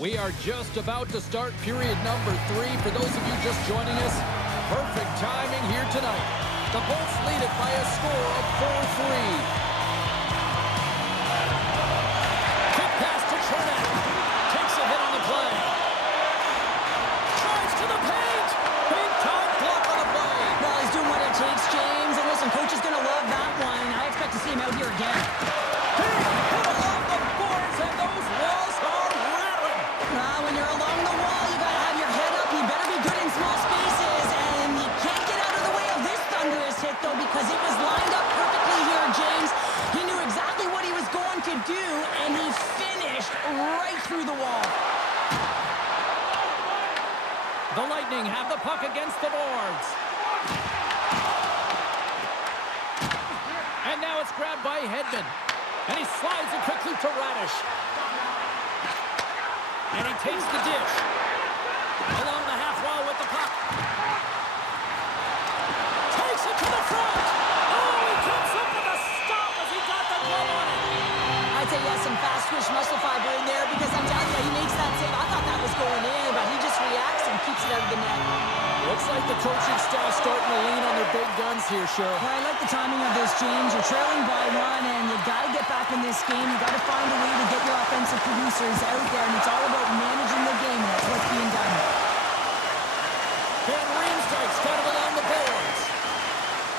We are just about to start period number 3. For those of you just joining us, perfect timing here tonight. The Bolts lead it by a score of 4-3. Kick pass to Trinidad. Takes a hit on the play. Drives to the paint. Big time block on the play. Well, he's doing what it takes, James. And listen, coach is going to love that one. I expect to see him out here again. Hit along the boards, and those walls are rattling. When you're along the wall, you got to have your head up. You better be good in small spaces. And you can't get out of the way of this thunderous hit, though, because it was lined up perfectly here, James. He knew exactly what he was going to do, and he finished right through the wall. The Lightning have the puck against the boards. And now it's grabbed by Hedman. And he slides it quickly to Radish. And he takes the dish. Along the half wall with the puck. Takes it to the front. Oh, he comes up with a stop as he got the glove on it. I'd say he has some fast twitch muscle fiber in there, because I'm telling you, he makes that save. I thought that was going in, but he just reacts and keeps it out of the net. Looks like the coaching staff starting to lean on their big guns here, Cheryl. Well, I like the timing of this, James. You're trailing by 1, and you got to get back in this game. You got to find a way to get your offensive producers out there, and it's all about managing the game, and that's what's being done. Van Riemsdyk's got it along the boards.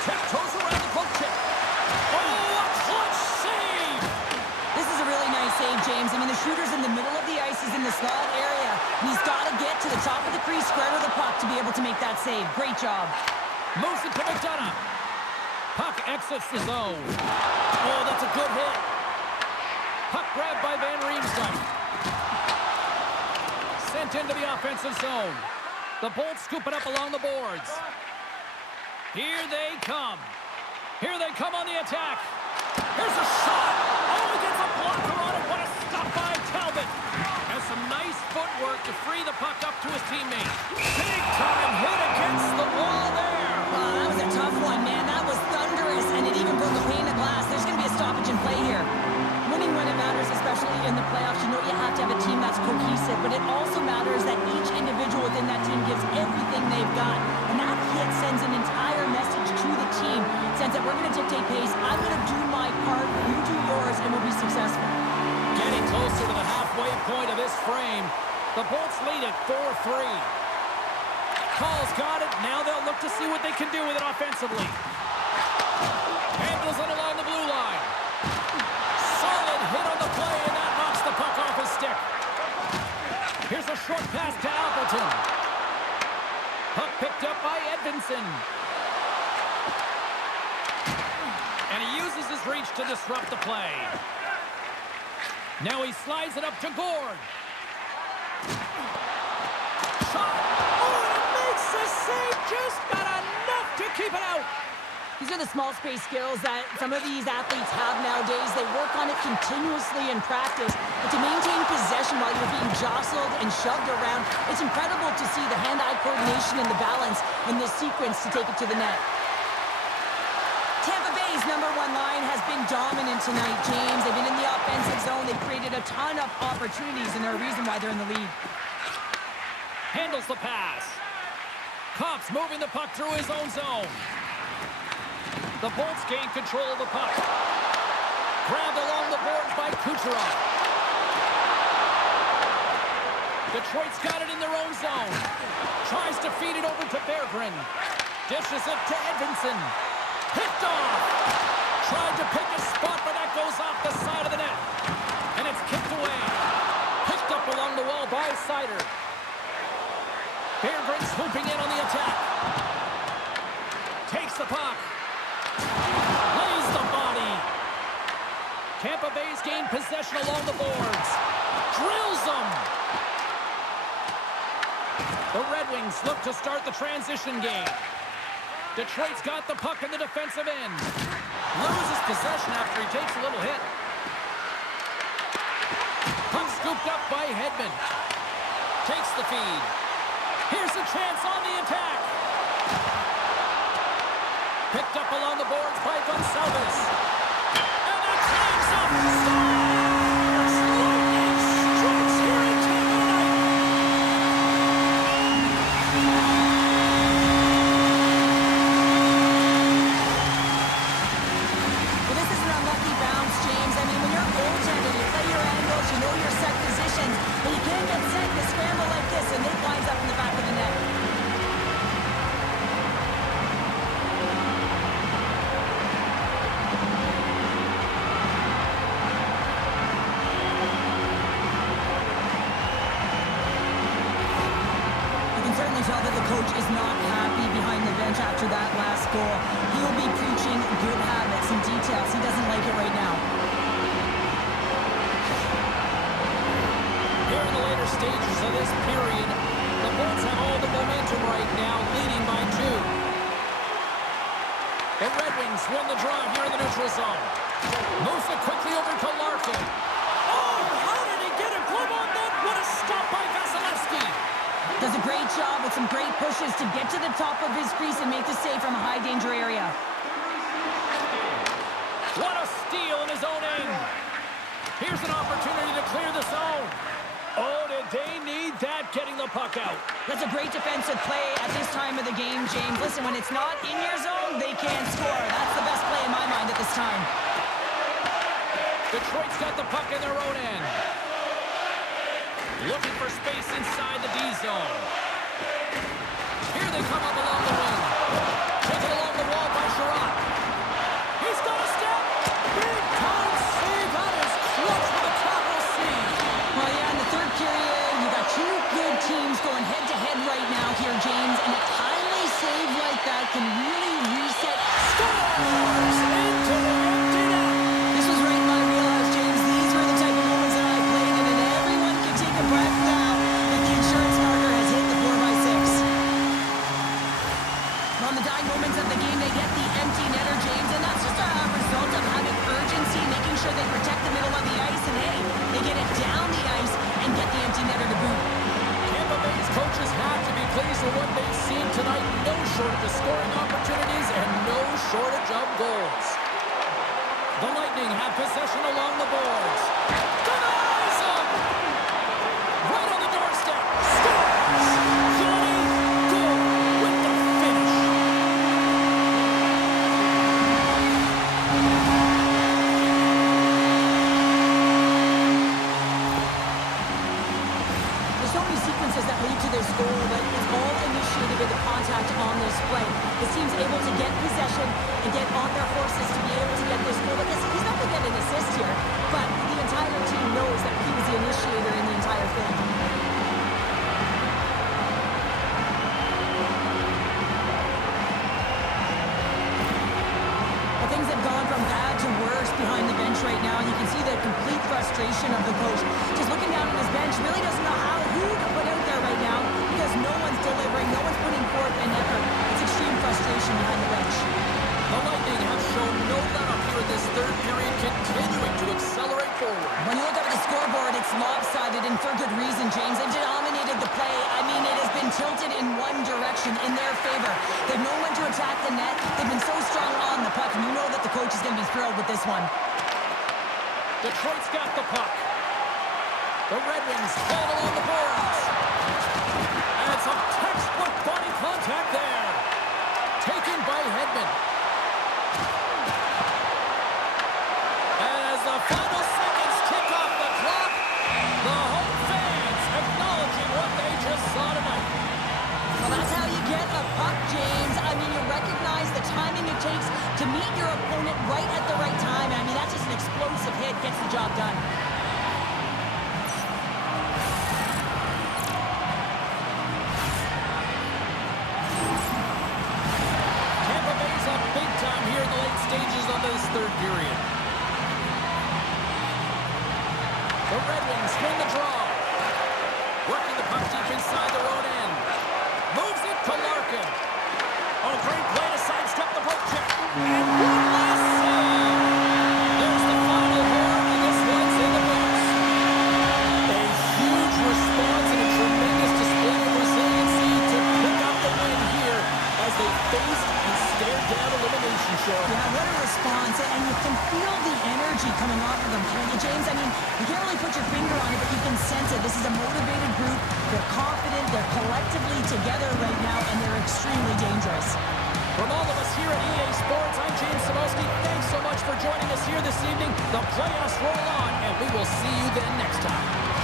Tiptoes around the poke check. Oh, a clutch save! This is a really nice save, James. I mean, the shooter's in the middle of the ice. He's in the slot area, and he's got to get to the top of the crease, square to the puck to be able to make that save. Great job. Moves it to McDonough. Puck exits the zone. Oh, that's a good hit. Puck grabbed by Van Riemsdyk. Sent into the offensive zone. The Bolts scoop it up along the boards. Here they come. Here they come on the attack. Here's a shot. Oh, he gets a blocker on it. What a stop by Talbot. Has some nice footwork to free the puck up to his teammate. Big time hit against the wall there. That was a tough one, man. That was thunderous, and it even broke a pane of glass. There's going to be a stoppage in play here. Winning when it matters, especially in the playoffs, you know you have to have a team that's cohesive, but it also matters that each individual within that team gives everything they've got, and that hit sends an entire message to the team. It says that we're going to dictate pace. I'm going to do my part, you do yours, and we'll be successful. Getting closer to the halfway point of this frame. The Bolts lead it 4-3. Paul's got it. Now they'll look to see what they can do with it offensively. Handles it along the blue line. Solid hit on the play, and that knocks the puck off his stick. Here's a short pass to Appleton. Puck picked up by Edvinsson. And he uses his reach to disrupt the play. Now he slides it up to Gord. Shot. Oh, and it makes the save. Just got enough to keep it out. These are the small space skills that some of these athletes have nowadays. They work on it continuously in practice. But to maintain possession while you're being jostled and shoved around, it's incredible to see the hand-eye coordination and the balance in this sequence to take it to the net. Tampa Bay's #1 line has been dominant tonight, James. They've been in the offensive zone. They've created a ton of opportunities, and they're a reason why they're in the lead. Handles the pass. Kopp's moving the puck through his own zone. The Bolts gain control of the puck. Grabbed along the boards by Kucherov. Detroit's got it in their own zone. Tries to feed it over to Berggren. Dishes it to Edvinsson. Picked off. Tried to pick a spot, but that goes off the side of the net. And it's kicked away. Picked up along the wall by Seider. Berggren swooping in on the attack. Takes the puck. Lays the body. Tampa Bay's gained possession along the boards. Drills them. The Red Wings look to start the transition game. Detroit's got the puck in the defensive end. Loses possession after he takes a little hit. Puck scooped up by Hedman. Takes the feed. Here's a chance on the attack. Picked up along the boards by Gonçalves. And that time's up. Scores! Lightning strikes here in Tampa tonight. Well, this is an unlucky bounce, James. I mean, when you're a goaltender, you play your angles, you know your set positions, but you can't get set in a scramble like this, and it winds up in the back of the net. You can certainly tell that the coach is not happy behind the bench after that last goal. He will be preaching good habits and details. He doesn't like it right now. Here in the later stages of this period, the Bolts have all the momentum right now, leading by 2. The Red Wings win the draw here in the neutral zone. Moves it quickly over to Larkin. Oh, how did he get a glove on that? What a stop by Vasilevsky. Does a great job with some great pushes to get to the top of his crease and make the save from a high-danger area. What a steal in his own end. Here's an opportunity to clear the zone. Oh, did they need that, getting the puck out. That's a great defensive play at this time of the game, James. Listen, when it's not in your zone, they can't score. That's the best play in my mind at this time. Detroit's got the puck in their own end. Looking for space inside the D zone. Here they come up along the wing. Taken along the wall by Sherratt. He's got a step. Big time save. That is clutch with a capital C. Well, yeah, in the third period, you got two good teams going head-to-head right now here, James, and a timely save like that can really reset. Scores into the empty net. This was right by realize, James. These were the type of moments that I played in, and everyone can take a breath now that the insurance marker has hit the 4x6. On the dying moments of the game, they get the empty netter, James, and that's just a result of having urgency, making sure they protect the middle of the ice, and hey, they get it down the ice and get the empty netter to boot. Tampa Bay's coaches have to be pleased with what they've seen tonight. No shortage of scoring opportunities and no shortage of goals. The Lightning have possession along the boards. Denies him! Right on the doorstep. Scores! Johnny Gould with the finish. There's so many sequences that lead to this goal, but it's all initiated with the contact on this play. This team's able to get possession and get on their horses to be able to get this goal. Because he's not going to get an assist here, but the entire team knows that he was the initiator in the entire thing. Well, things have gone from bad to worse behind the bench right now. You can see the complete frustration of the coach. Just looking down at his bench, really doesn't know who to put out there right now because no one's delivering, no one's putting forth an effort. It's extreme frustration behind the bench. The Lightning have shown no let-up here in this third period, continuing to accelerate forward. When you look up at the scoreboard, it's lopsided, and for good reason, James. They've dominated the play. I mean, it has been tilted in one direction in their favor. They've known when to attack the net. They've been so strong on the puck, and you know that the coach is going to be thrilled with this one. Detroit's got the puck. The Red Wings fall along the boards. And some textbook body contact there. Taken by Hedman. As the final seconds tick off the clock, the home fans acknowledging what they just saw tonight. Well, that's how you get a puck, James. I mean, you recognize the timing it takes to meet your opponent right at the right time. I mean, that's just an explosive hit, gets the job done. Tampa Bay's up big time here in the late stages of this third period. The Red Wings win the draw. Working the puck deep inside their own end. Moves it to Larkin. Oh, great play to sidestep the poke check. And one last save. they faced and stared down elimination, Cheryl. Yeah, what a response. And you can feel the energy coming off of them, can't you, James? I mean, you can't really put your finger on it, but you can sense it. This is a motivated group. They're confident. They're collectively together right now, and they're extremely dangerous. From all of us here at EA Sports, I'm James Samowski. Thanks so much for joining us here this evening. The playoffs roll on, and we will see you then next time.